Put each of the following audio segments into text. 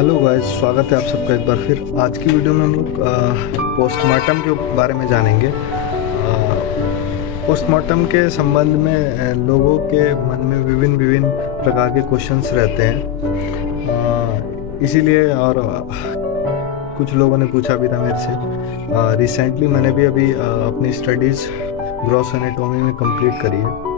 Hello guys, स्वागत है आप सबका एक बार फिर। आज की वीडियो में हम लोग पोस्टमार्टम के बारे में जानेंगे। पोस्टमार्टम के संबंध में लोगों के मन में विभिन्न विभिन्न प्रकार के क्वेश्चंस रहते हैं। इसीलिए और कुछ लोगों ने पूछा भी था मेरे से। रिसेंटली मैंने भी अभी अपनी स्टडीज़ ग्रॉस एनाटॉमी में कंप्लीट करी है।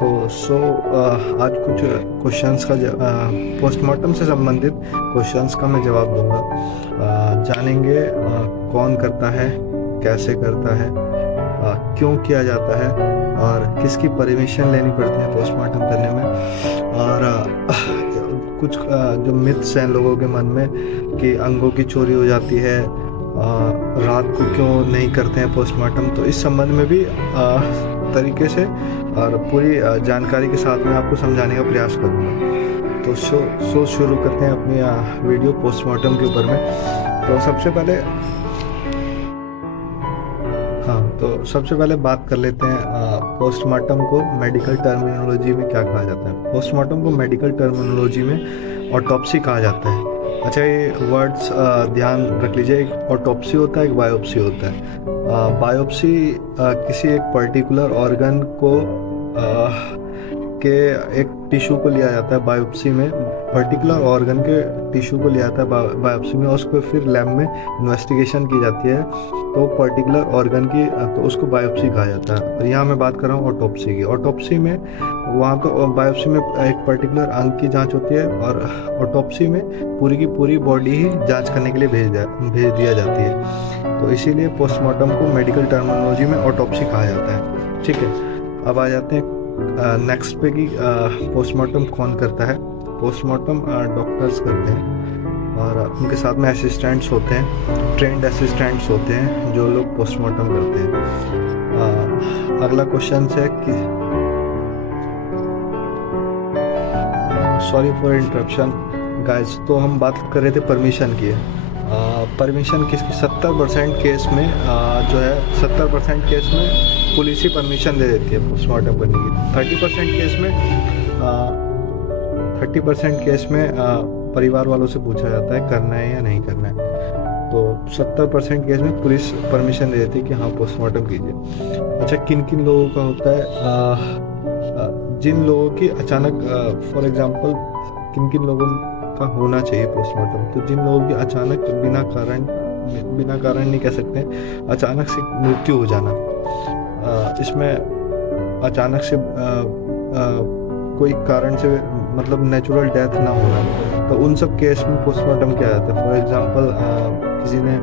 तो आज कुछ क्वेश्चंस का पोस्टमार्टम से संबंधित क्वेश्चंस का मैं जवाब दूंगा। जानेंगे कौन करता है, कैसे करता है, क्यों किया जाता है और किसकी परमिशन लेनी पड़ती है पोस्टमार्टम करने में। और कुछ जो मिथ्स हैं लोगों के मन में कि अंगों की चोरी हो जाती है, रात को क्यों नहीं करते हैं पोस्टमार्टम, तो इस संबंध में भी तरीके से और पूरी जानकारी के साथ में आपको समझाने का प्रयास करूँगा। तो शुरू करते हैं अपनी वीडियो पोस्टमार्टम के ऊपर में। तो सबसे पहले बात कर लेते हैं पोस्टमार्टम को मेडिकल टर्मिनोलॉजी में क्या कहा जाता है। पोस्टमार्टम को मेडिकल टर्मिनोलॉजी में ऑटोप्सी कहा जाता है। अच्छा, ये वर्ड्स ध्यान रख लीजिए। एक ऑटोप्सी होता है, एक बायोप्सी होता है। बायोप्सी किसी एक पर्टिकुलर ऑर्गन को के एक टिश्यू को लिया जाता है। बायोप्सी में पर्टिकुलर ऑर्गन के टिश्यू को लिया जाता है बायोप्सी में, और उसको फिर लैब में इन्वेस्टिगेशन की जाती है तो पर्टिकुलर ऑर्गन की, तो उसको बायोप्सी कहा जाता है। और यहाँ मैं बात कर रहा हूँ ऑटोप्सी की। ऑटोप्सी में वहाँ तो बायोप्सी में एक पर्टिकुलर अंग की जांच होती है, और ऑटोप्सी में पूरी की पूरी बॉडी ही जांच करने के लिए भेज दिया जाती है। तो इसीलिए पोस्टमार्टम को मेडिकल टर्मिनोलॉजी में ऑटोप्सी कहा जाता है। ठीक है, अब आ जाते हैं नेक्स्ट पे कि पोस्टमार्टम कौन करता है। पोस्टमार्टम डॉक्टर्स करते हैं और उनके साथ में असिस्टेंट्स होते हैं, ट्रेंड असिस्टेंट्स होते हैं जो लोग पोस्टमार्टम करते हैं। अगला क्वेश्चन है कि सॉरी फॉर इंटरप्शन गाइस, तो हम बात कर रहे थे परमिशन की। परमिशन किसकी 70% केस में जो है 70% केस में पुलिस ही परमिशन दे देती है पोस्टमार्टम करने की। 30% केस में परिवार वालों से पूछा जाता है करना है या नहीं करना है। तो 70% केस में पुलिस परमिशन दे देती है कि हाँ पोस्टमार्टम कीजिए। अच्छा, किन किन लोगों का होता है? जिन लोगों की अचानक फॉर एग्जांपल किन किन लोगों का होना चाहिए पोस्टमार्टम, तो जिन लोगों की अचानक बिना कारण नहीं कह सकते, अचानक से मृत्यु हो जाना, इसमें अचानक से कोई कारण से मतलब नेचुरल डेथ ना होना, तो उन सब केस में पोस्टमार्टम किया जाता है। फॉर एग्जांपल किसी ने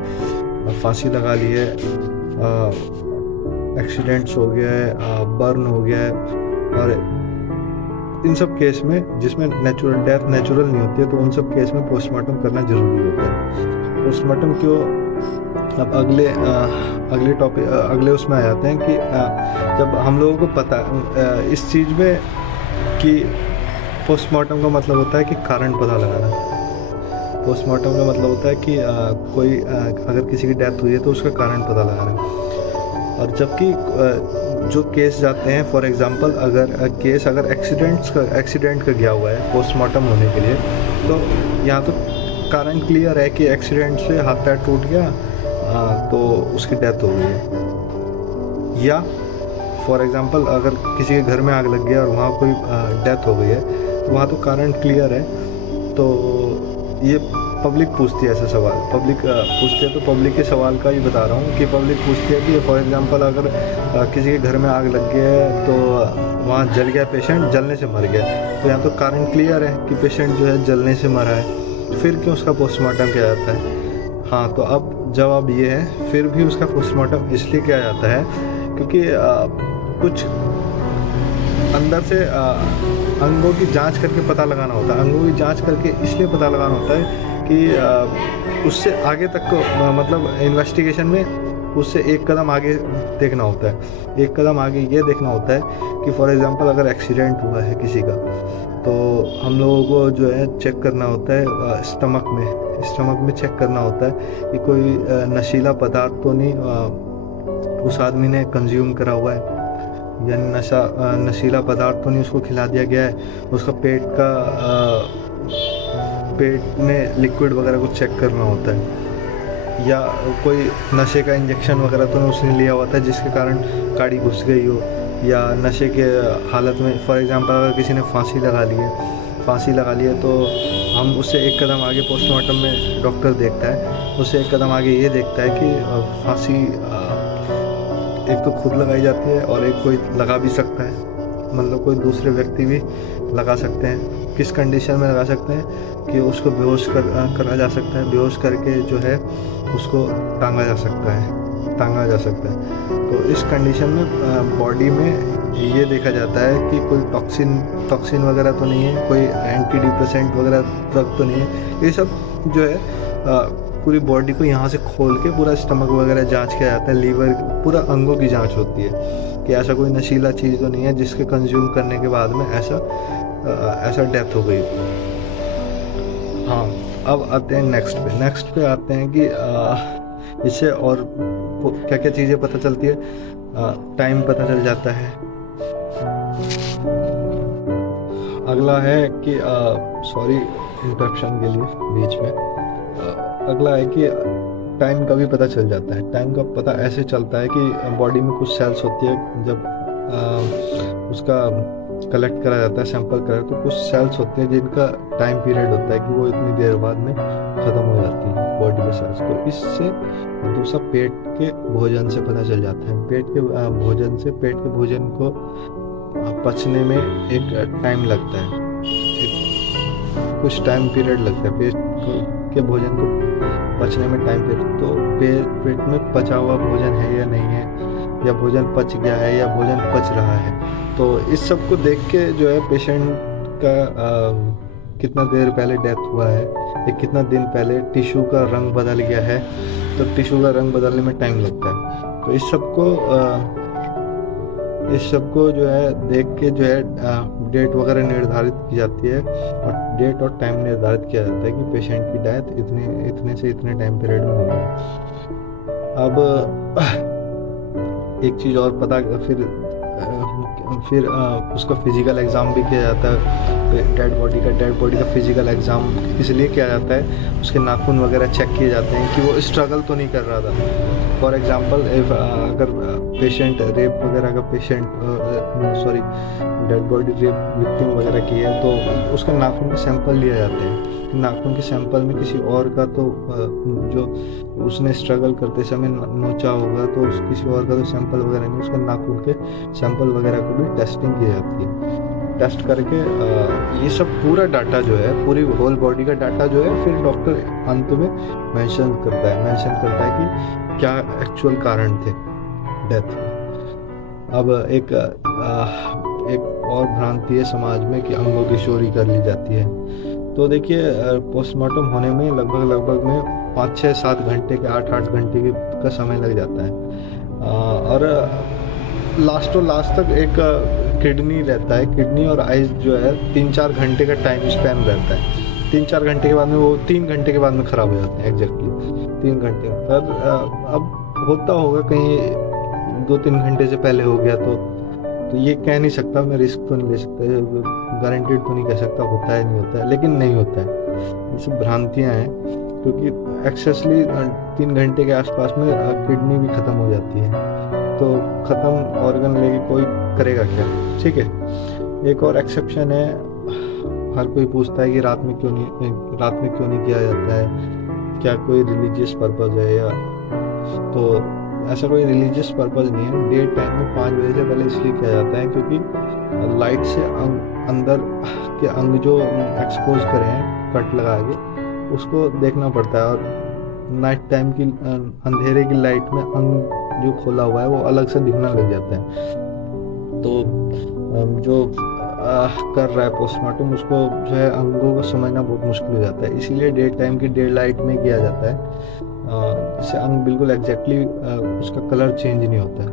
फांसी लगा ली है, एक्सीडेंट्स हो गया है, बर्न हो गया है, और इन सब केस में जिसमें डेथ नेचुरल नहीं होती है, तो उन सब केस में पोस्टमार्टम करना जरूरी होता है। पोस्टमार्टम क्यों? अब अगले टॉपिक अगले उसमें आ जाते हैं कि जब हम लोगों को पता इस चीज़ में कि पोस्टमार्टम का मतलब होता है कि कारण पता लगाना। पोस्टमार्टम का मतलब होता है कि कोई अगर किसी की डेथ हुई है तो उसका कारण पता लगाना। और जबकि जो केस जाते हैं, फॉर एग्जांपल अगर एक्सीडेंट का गया हुआ है पोस्टमार्टम होने के लिए, तो यहाँ तो कारण क्लियर है कि एक्सीडेंट से हाथ पैर टूट गया, तो उसकी डेथ हो गई है। या फॉर एग्जांपल अगर किसी के घर में आग लग गया और वहाँ कोई डेथ हो गई है, तो वहाँ तो कारण क्लियर है। तो ये पब्लिक पूछती है ऐसे सवाल, पब्लिक पूछती है, तो पब्लिक के सवाल का ही बता रहा हूँ कि पब्लिक पूछती है कि फॉर एग्जांपल अगर किसी के घर में आग लग गया है तो वहाँ जल गया पेशेंट, जलने से मर गया, तो यहाँ तो कारण क्लियर है कि पेशेंट जो है जलने से मरा है, फिर क्यों उसका पोस्टमार्टम किया जाता है? हाँ, तो अब जवाब ये है, फिर भी उसका पोस्टमार्टम इसलिए किया जाता है क्योंकि कुछ अंदर से अंगों की जांच करके पता लगाना होता है। अंगों की जांच करके इसलिए पता लगाना होता है कि उससे आगे तक को मतलब इन्वेस्टिगेशन में उससे एक कदम आगे देखना होता है। एक कदम आगे ये देखना होता है कि फॉर एग्जांपल अगर एक्सीडेंट हुआ है किसी का, तो हम लोगों को जो है चेक करना होता है स्टमक में चेक करना होता है कि कोई नशीला पदार्थ तो नहीं उस आदमी ने कंज्यूम करा हुआ है, यानी नशीला पदार्थ तो नहीं उसको खिला दिया गया है, उसका पेट का पेट में लिक्विड वगैरह को चेक करना होता है, या कोई नशे का इंजेक्शन वगैरह तो उसने लिया हुआ था जिसके कारण काड़ी घुस गई हो, या नशे के हालत में फॉर एग्जांपल अगर किसी ने फांसी लगा ली है तो हम उससे एक कदम आगे पोस्टमार्टम में डॉक्टर देखता है, उससे एक कदम आगे ये देखता है कि फांसी एक तो खुद लगाई जाती है और एक कोई लगा भी सकता है, मतलब कोई दूसरे व्यक्ति भी लगा सकते हैं। किस कंडीशन में लगा सकते हैं कि उसको बेहोश करा जा सकता है, बेहोश करके जो है उसको टांगा जा सकता है। तो इस कंडीशन में बॉडी में ये देखा जाता है कि कोई टॉक्सिन वगैरह तो नहीं है, कोई एंटी डिप्रेसेंट वगैरह ड्रग तो नहीं है। ये सब जो है पूरी बॉडी को यहाँ से खोल के पूरा स्टमक वगैरह जांच किया जाता है, लीवर पूरा अंगों की जांच होती है कि ऐसा कोई नशीला चीज़ तो नहीं है जिसके कंज्यूम करने के बाद में ऐसा डेथ हो गई। हाँ, अब आते हैं नेक्स्ट पे आते हैं कि इससे और क्या क्या चीज़ें पता चलती है। टाइम पता चल जाता है। अगला है कि सॉरी इंटरप्शन के लिए बीच में। अगला है कि टाइम का भी पता चल जाता है। टाइम का पता ऐसे चलता है कि बॉडी में कुछ सेल्स होती है, जब उसका कलेक्ट करा जाता है, सैंपल करा, तो कुछ सेल्स होते हैं जिनका टाइम पीरियड होता है कि वो इतनी देर बाद में ख़त्म हो जाती है बॉडी के सेल्स। तो इससे दूसरा पेट के भोजन से पता चल जाता है। पेट के भोजन को पचने में एक टाइम लगता है, कुछ टाइम पीरियड लगता है पेट के भोजन को पचने में टाइम पीरियड। तो पेट में पचा हुआ भोजन है या नहीं है, या भोजन पच गया है या भोजन पच रहा है। तो इस सब को देख के जो है पेशेंट का कितना देर पहले डेथ हुआ है या कितना दिन पहले टिश्यू का रंग बदल गया है, तो टिश्यू का रंग बदलने में टाइम लगता है। तो इस सब को जो है देख के जो है डेट वगैरह निर्धारित की जाती है, और डेट और टाइम निर्धारित किया जाता है कि पेशेंट की डेथ इतने से इतने टाइम पीरियड में होगी। अब एक चीज़ और पता, फिर उसका फिजिकल एग्ज़ाम भी किया जाता है। डेड बॉडी का फिजिकल एग्ज़ाम इसलिए किया जाता है, उसके नाखून वगैरह चेक किए जाते हैं कि वो स्ट्रगल तो नहीं कर रहा था। फॉर एग्जांपल अगर पेशेंट रेप वगैरह का डेड बॉडी रेप विक्टिम वगैरह की है तो उसका नाखून के सैंपल लिए जाते हैं। नाखून के सैंपल में किसी और का तो जो उसने स्ट्रगल करते समय नोचा होगा तो किसी और का तो सैंपल वगैरह नहीं, उसका नाखून के सैंपल वगैरह को भी टेस्टिंग की जाती है। टेस्ट करके ये सब पूरा डाटा जो है, पूरी होल बॉडी का डाटा जो है, फिर डॉक्टर अंत में मेंशन करता है कि क्या एक्चुअल कारण थे डेथ। अब एक और भ्रांति है समाज में कि अंगों की चोरी कर ली जाती है। तो देखिए पोस्टमार्टम होने में लगभग में 5-6-7 घंटे के 8-8 घंटे का समय लग जाता है। और लास्ट तक एक किडनी रहता है, किडनी और आइज जो है 3-4 घंटे का टाइम स्पैन रहता है। 3-4 घंटे के बाद में वो 3 घंटे के बाद में ख़राब हो जाते हैं, एग्जैक्टली 3 घंटे। पर अब होता होगा कहीं 2-3 घंटे से पहले हो गया तो ये कह नहीं सकता, मैं रिस्क तो नहीं ले सकता, गारंटेड तो नहीं कह सकता होता है नहीं होता है, लेकिन नहीं होता है। ये सब भ्रांतियाँ हैं, क्योंकि एक्सेसली 3 घंटे के आसपास में किडनी भी ख़त्म हो जाती है। तो ख़त्म ऑर्गन लेके कोई करेगा क्या, ठीक है। एक और एक्सेप्शन है, हर कोई पूछता है कि रात में क्यों नहीं किया जाता है, क्या कोई रिलीजियस पर्पज़ है या, तो ऐसा कोई रिलीजियस पर्पज़ नहीं है। डे टाइम में 5 बजे से पहले इसलिए किया जाता है क्योंकि लाइट से अंदर के अंग जो एक्सपोज करे हैं कट लगा के, उसको देखना पड़ता है। और नाइट टाइम की अंधेरे की लाइट में अंग जो खोला हुआ है वो अलग से दिखने लग जाता है। तो जो कर रहा है पोस्टमार्टम, उसको जो है अंगों को समझना बहुत मुश्किल हो जाता है। इसीलिए डे टाइम की डे लाइट में किया जाता है, जिससे अंग बिल्कुल एग्जैक्टली उसका कलर चेंज नहीं होता है।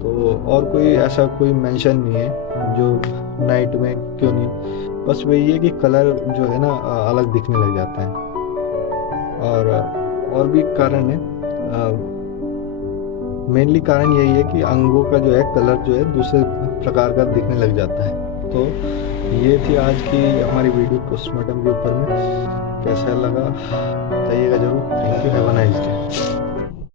तो और कोई ऐसा कोई मेंशन नहीं है जो नाइट में क्यों नहीं, बस वही है कि कलर जो है ना अलग दिखने लग जाता है। और भी कारण है, मेनली कारण यही है कि अंगों का जो है कलर जो है दूसरे प्रकार का दिखने लग जाता है। तो ये थी आज की हमारी वीडियो पोस्टमार्टम के ऊपर में। कैसा लगा बताइएगा जरूर। Thank you.